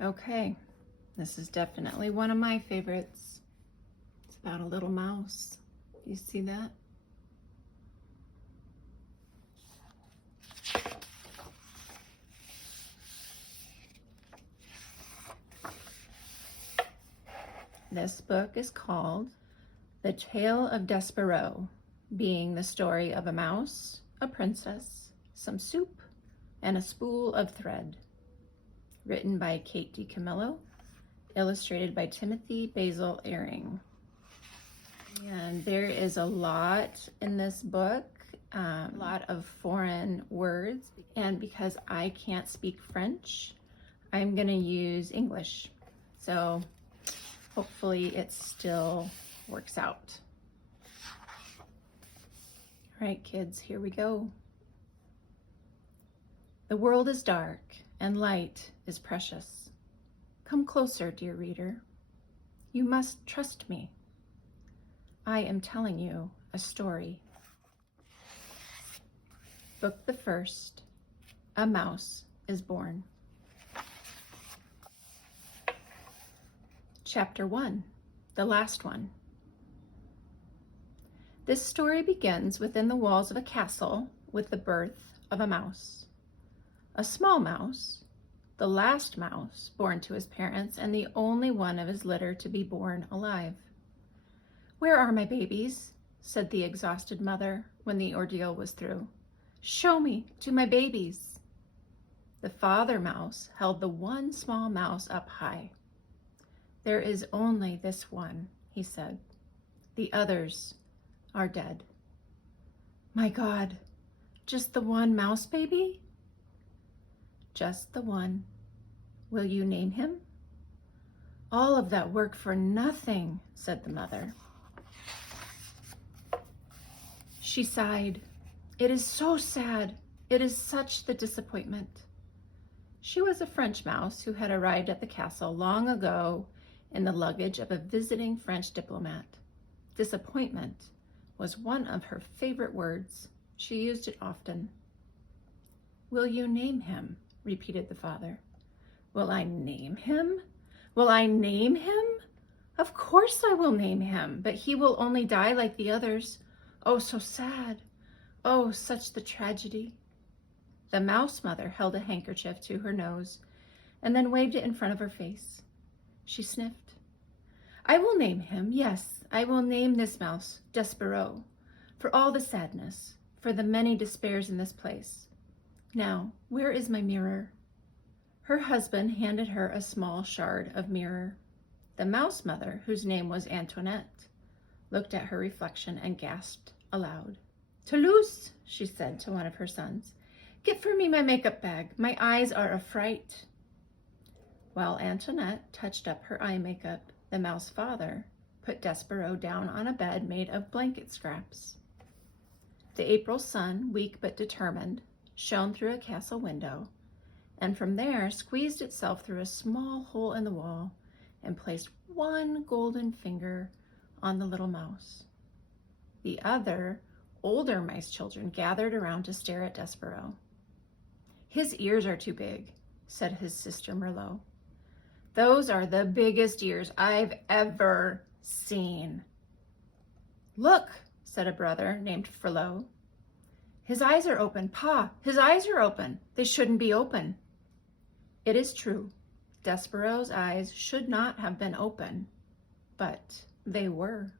Okay, this is definitely one of my favorites. It's about a little mouse. You see that? This book is called The Tale of Despereaux, being the story of a mouse, a princess, some soup, and a spool of thread. Written by Kate DiCamillo, illustrated by Timothy Basil Ering. And there is a lot in this book, a lot of foreign words. And because I can't speak French, I'm going to use English. So hopefully it still works out. All right, kids, here we go. The world is dark and light is precious. Come closer, dear reader. You must trust me. I am telling you a story. Book the first, A Mouse is Born. Chapter 1, the last one. This story begins within the walls of a castle with the birth of a mouse. A small mouse, the last mouse born to his parents and the only one of his litter to be born alive. "Where are my babies?" said the exhausted mother when the ordeal was through. "Show me to my babies." The father mouse held the one small mouse up high. "There is only this one," he said. "The others are dead." "My God, just the one mouse baby?" "Just the one. Will you name him?" "All of that work for nothing," said the mother. She sighed. "It is so sad. It is such the disappointment." She was a French mouse who had arrived at the castle long ago in the luggage of a visiting French diplomat. Disappointment was one of her favorite words. She used it often. "Will you name him?" repeated the father. "Will I name him? Will I name him? Of course I will name him, but he will only die like the others. Oh, so sad. Oh, such the tragedy." The mouse mother held a handkerchief to her nose and then waved it in front of her face. She sniffed. "I will name him, yes, I will name this mouse Despereaux, for all the sadness, for the many despairs in this place. Now, where is my mirror?" Her husband handed her a small shard of mirror. The mouse mother, whose name was Antoinette, looked at her reflection and gasped aloud. "Toulouse," she said to one of her sons, "get for me my makeup bag. My eyes are a fright." While Antoinette touched up her eye makeup, the mouse father put Despereaux down on a bed made of blanket scraps. The April sun, weak but determined, shone through a castle window, and from there squeezed itself through a small hole in the wall and placed one golden finger on the little mouse. The other, older mice children gathered around to stare at Despereaux. "His ears are too big," said his sister Merlot. "Those are the biggest ears I've ever seen." "Look," said a brother named Frollo. "His eyes are open, Pa, his eyes are open. They shouldn't be open." It is true, Despereaux's eyes should not have been open, but they were.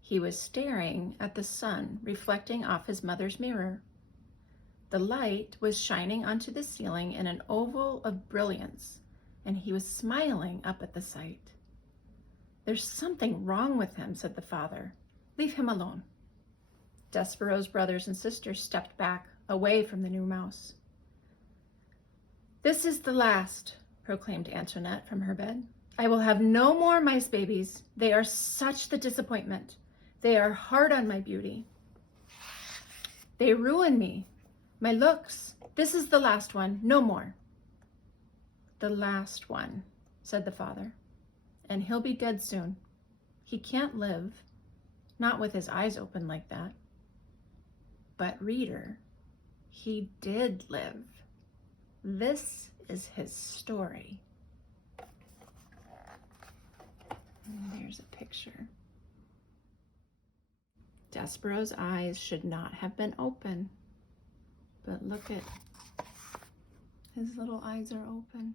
He was staring at the sun reflecting off his mother's mirror. The light was shining onto the ceiling in an oval of brilliance, and he was smiling up at the sight. "There's something wrong with him," said the father. "Leave him alone." Despereaux's brothers and sisters stepped back, away from the new mouse. "This is the last," proclaimed Antoinette from her bed. "I will have no more mice babies. They are such the disappointment. They are hard on my beauty. They ruin me, my looks. This is the last one, no more." "The last one," said the father, "and he'll be dead soon. He can't live, not with his eyes open like that." But reader, he did live. This is his story. And there's a picture. Despereaux's eyes should not have been open, but look at his little eyes are open.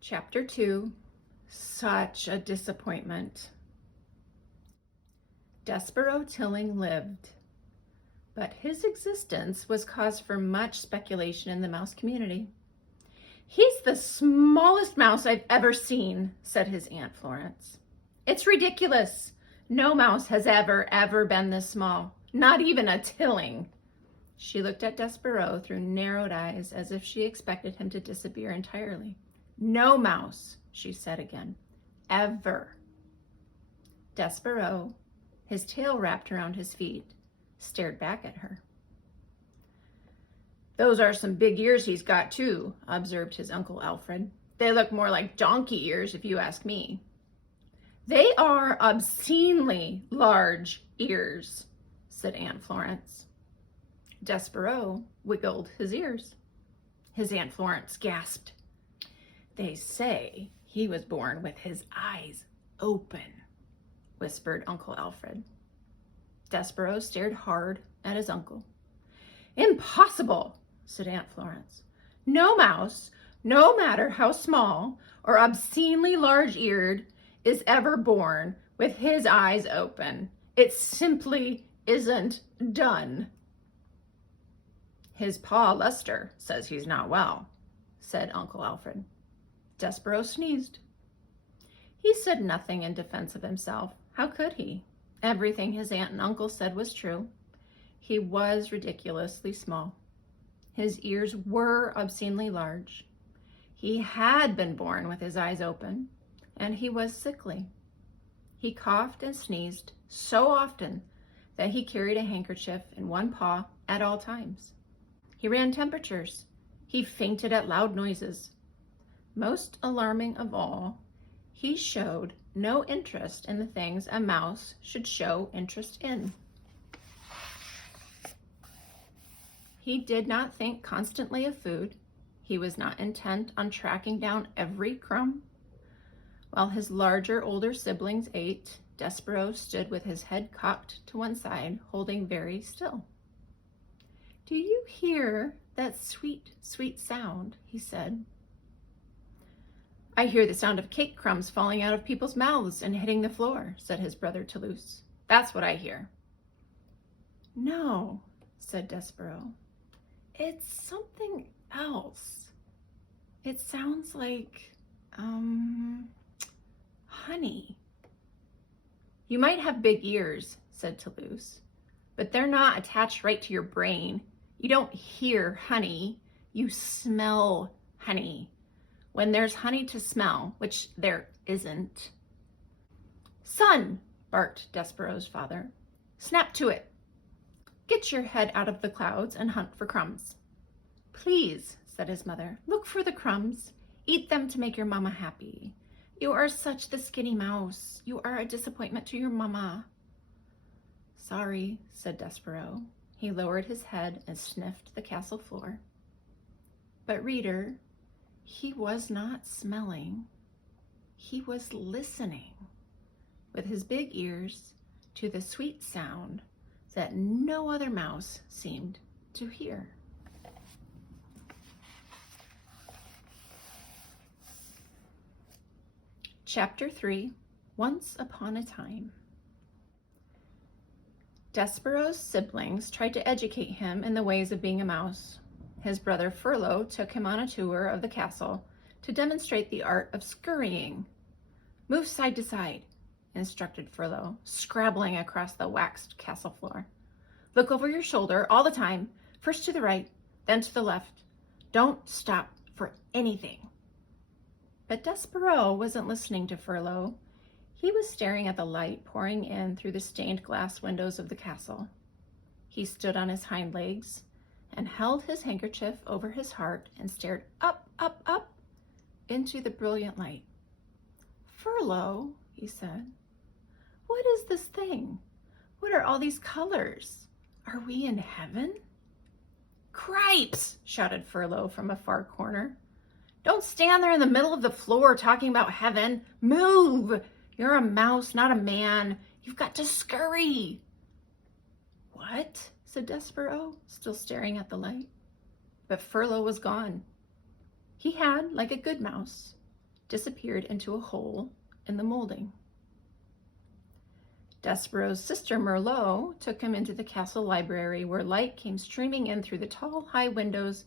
Chapter 2, such a disappointment. Despereaux Tilling lived, but his existence was cause for much speculation in the mouse community. "He's the smallest mouse I've ever seen," said his Aunt Florence. "It's ridiculous. No mouse has ever been this small, not even a Tilling." She looked at Despereaux through narrowed eyes as if she expected him to disappear entirely. "No mouse," she said again, "ever." Despereaux, his tail wrapped around his feet, stared back at her. "Those are some big ears he's got too," observed his Uncle Alfred. "They look more like donkey ears if you ask me." "They are obscenely large ears," said Aunt Florence. Despereaux wiggled his ears. His Aunt Florence gasped. "They say he was born with his eyes open," whispered Uncle Alfred. Despereaux stared hard at his uncle. "Impossible," said Aunt Florence. "No mouse, no matter how small or obscenely large-eared, is ever born with his eyes open. It simply isn't done." "His pa Lester says he's not well," said Uncle Alfred. Despereaux sneezed. He said nothing in defense of himself. How could he? Everything his aunt and uncle said was true. He was ridiculously small. His ears were obscenely large. He had been born with his eyes open, and he was sickly. He coughed and sneezed so often that he carried a handkerchief in one paw at all times. He ran temperatures. He fainted at loud noises. Most alarming of all, he showed no interest in the things a mouse should show interest in. He did not think constantly of food. He was not intent on tracking down every crumb. While his larger, older siblings ate, Despereaux stood with his head cocked to one side, holding very still. "Do you hear that sweet, sweet sound?" he said. "I hear the sound of cake crumbs falling out of people's mouths and hitting the floor," said his brother Toulouse. "That's what I hear." "No," said Despereaux. "It's something else. It sounds like, honey." "You might have big ears," said Toulouse, "but they're not attached right to your brain. You don't hear honey, you smell honey. When there's honey to smell, which there isn't." "Son," barked Despereaux's father, "snap to it. Get your head out of the clouds and hunt for crumbs." "Please," said his mother, "look for the crumbs. Eat them to make your mama happy. You are such the skinny mouse. You are a disappointment to your mama." "Sorry," said Despereaux. He lowered his head and sniffed the castle floor. But reader, he was not smelling. He was listening with his big ears to the sweet sound that no other mouse seemed to hear. Chapter 3, Once Upon a Time. Despereaux's siblings tried to educate him in the ways of being a mouse. His brother Furlough took him on a tour of the castle to demonstrate the art of scurrying. "Move side to side," instructed Furlough, scrabbling across the waxed castle floor. "Look over your shoulder all the time, first to the right, then to the left. Don't stop for anything." But Despereaux wasn't listening to Furlough. He was staring at the light pouring in through the stained glass windows of the castle. He stood on his hind legs and held his handkerchief over his heart and stared up, up, up into the brilliant light. "Furlough," he said, "what is this thing? What are all these colors? Are we in heaven?" "Cripes!" shouted Furlough from a far corner. Don't stand there in the middle of the floor talking about heaven. Move! You're a mouse, not a man. You've got to scurry. What? Said Despereaux, still staring at the light. But Furlough was gone. He had, like a good mouse, disappeared into a hole in the molding. Despereaux's sister Merlot took him into the castle library, where light came streaming in through the tall, high windows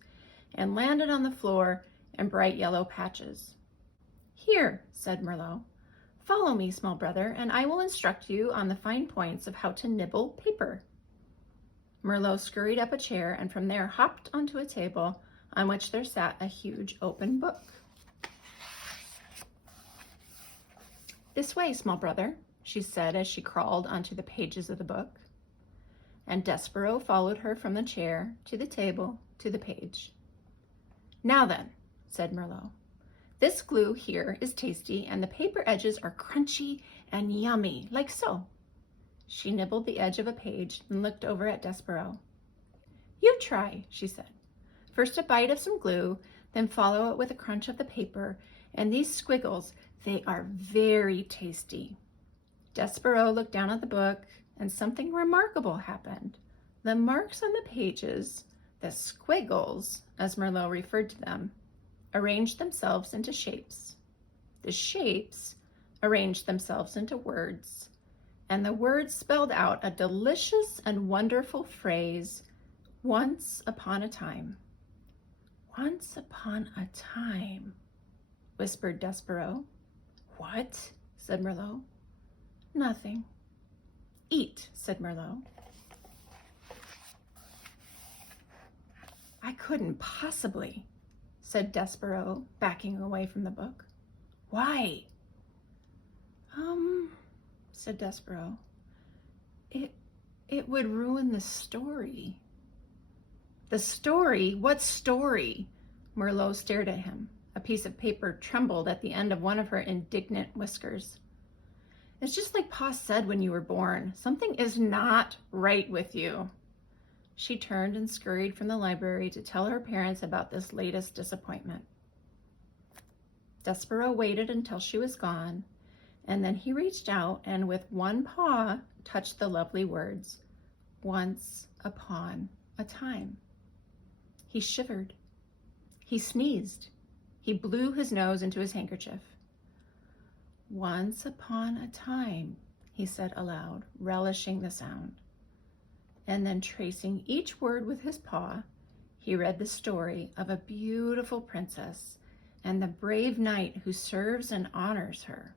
and landed on the floor in bright yellow patches. Here, said Merlot, follow me, small brother, and I will instruct you on the fine points of how to nibble paper. Merlot scurried up a chair and from there hopped onto a table on which there sat a huge open book. This way, small brother, she said as she crawled onto the pages of the book. And Despereaux followed her from the chair to the table to the page. Now then, said Merlot, this glue here is tasty and the paper edges are crunchy and yummy, like so. She nibbled the edge of a page and looked over at Despereaux. You try, she said. First a bite of some glue, then follow it with a crunch of the paper, and these squiggles, they are very tasty. Despereaux looked down at the book, and something remarkable happened. The marks on the pages, the squiggles, as Merlot referred to them, arranged themselves into shapes. The shapes arranged themselves into words, and the words spelled out a delicious and wonderful phrase, once upon a time. Once upon a time, whispered Despereaux. What? Said Merlot. Nothing. Eat, said Merlot. I couldn't possibly, said Despereaux, backing away from the book. Why? Said Despereaux. It would ruin the story. The story? What story? Merlot stared at him. A piece of paper trembled at the end of one of her indignant whiskers. It's just like Pa said when you were born. Something is not right with you. She turned and scurried from the library to tell her parents about this latest disappointment. Despereaux waited until she was gone, and then he reached out and with one paw touched the lovely words, once upon a time. He shivered. He sneezed. He blew his nose into his handkerchief. Once upon a time, he said aloud, relishing the sound. And then tracing each word with his paw, he read the story of a beautiful princess and the brave knight who serves and honors her.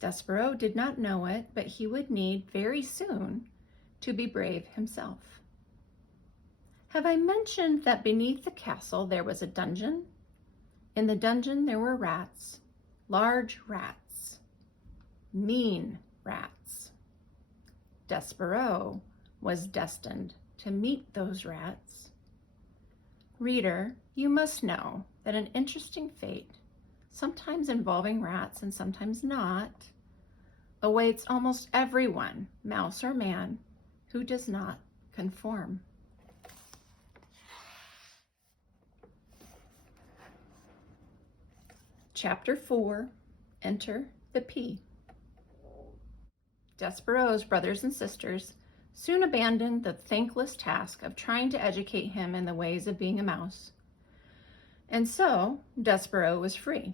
Despereaux did not know it, but he would need very soon to be brave himself. Have I mentioned that beneath the castle there was a dungeon? In the dungeon there were rats, large rats, mean rats. Despereaux was destined to meet those rats. Reader, you must know that an interesting fate, sometimes involving rats and sometimes not, awaits almost everyone, mouse or man, who does not conform. Chapter 4, Enter the Pea. Despereaux's brothers and sisters soon abandoned the thankless task of trying to educate him in the ways of being a mouse. And so, Despereaux was free.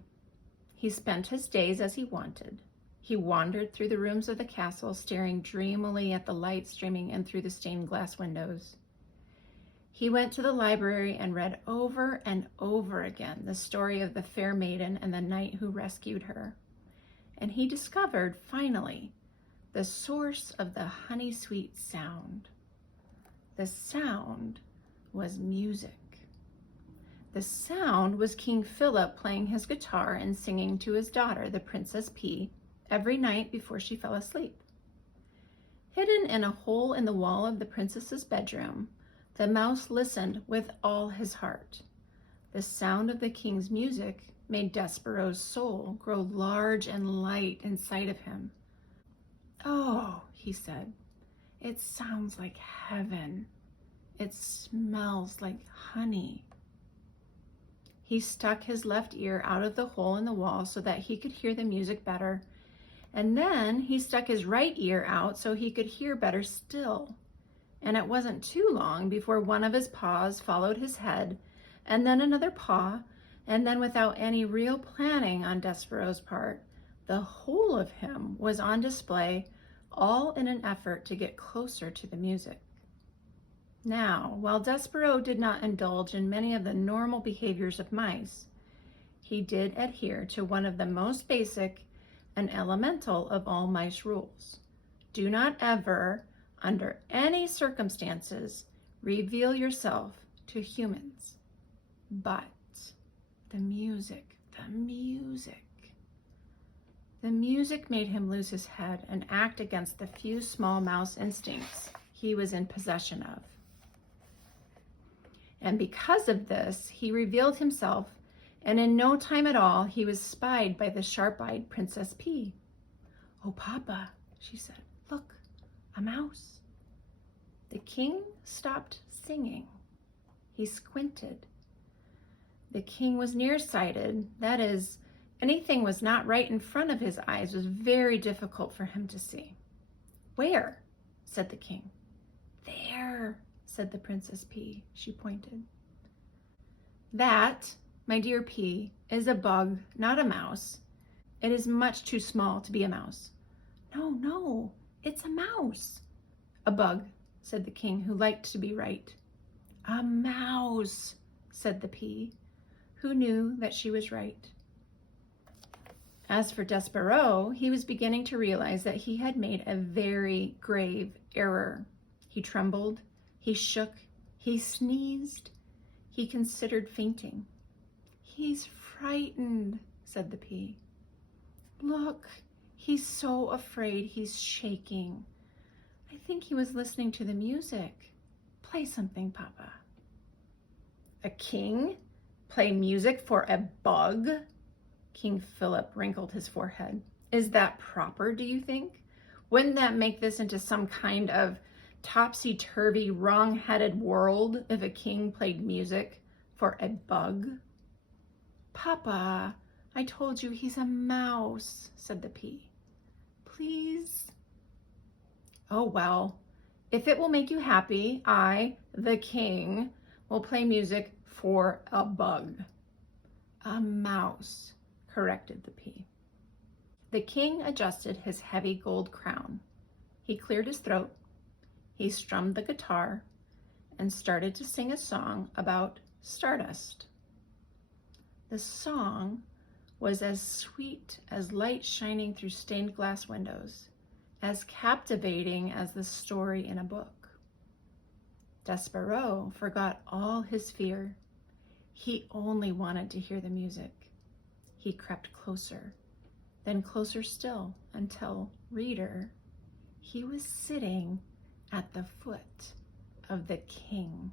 He spent his days as he wanted. He wandered through the rooms of the castle, staring dreamily at the light streaming in through the stained glass windows. He went to the library and read over and over again the story of the fair maiden and the knight who rescued her. And he discovered, finally, the source of the honey-sweet sound. The sound was music. The sound was King Philip playing his guitar and singing to his daughter, the Princess P, every night before she fell asleep. Hidden in a hole in the wall of the princess's bedroom, the mouse listened with all his heart. The sound of the king's music made Despereaux's soul grow large and light inside of him. Oh, he said, it sounds like heaven. It smells like honey. He stuck his left ear out of the hole in the wall so that he could hear the music better. And then he stuck his right ear out so he could hear better still. And it wasn't too long before one of his paws followed his head, and then another paw, and then without any real planning on Despereaux's part, the whole of him was on display, all in an effort to get closer to the music. Now, while Despereaux did not indulge in many of the normal behaviors of mice, he did adhere to one of the most basic and elemental of all mice rules. Do not ever, under any circumstances, reveal yourself to humans. But the music made him lose his head and act against the few small mouse instincts he was in possession of. And because of this, he revealed himself, and in no time at all, he was spied by the sharp-eyed Princess P. "Oh, Papa," she said, "look, a mouse." The king stopped singing. He squinted. The king was nearsighted. That is, anything was not right in front of his eyes was very difficult for him to see. "Where?" said the king. "There," said the Princess P. She pointed. "That, my dear P, is a bug, not a mouse. It is much too small to be a mouse." No, it's a mouse." "A bug," said the king, who liked to be right. "A mouse," said the P, who knew that she was right. As for Despereaux, he was beginning to realize that he had made a very grave error. He trembled, he shook, he sneezed, he considered fainting. "He's frightened," said the P. "Look, he's so afraid he's shaking. I think he was listening to the music. Play something, Papa." "A king play music for a bug?" King Philip wrinkled his forehead. "Is that proper, do you think? Wouldn't that make this into some kind of topsy-turvy, wrong-headed world if a king played music for a bug?" "Papa, I told you he's a mouse," said the P. "Please?" "Oh, well, if it will make you happy, I, the king, will play music for a bug." "A mouse," corrected the P. The king adjusted his heavy gold crown. He cleared his throat, he strummed the guitar, and started to sing a song about stardust. The song was as sweet as light shining through stained glass windows, as captivating as the story in a book. Despereaux forgot all his fear. He only wanted to hear the music. He crept closer, then closer still, until, reader, he was sitting at the foot of the king.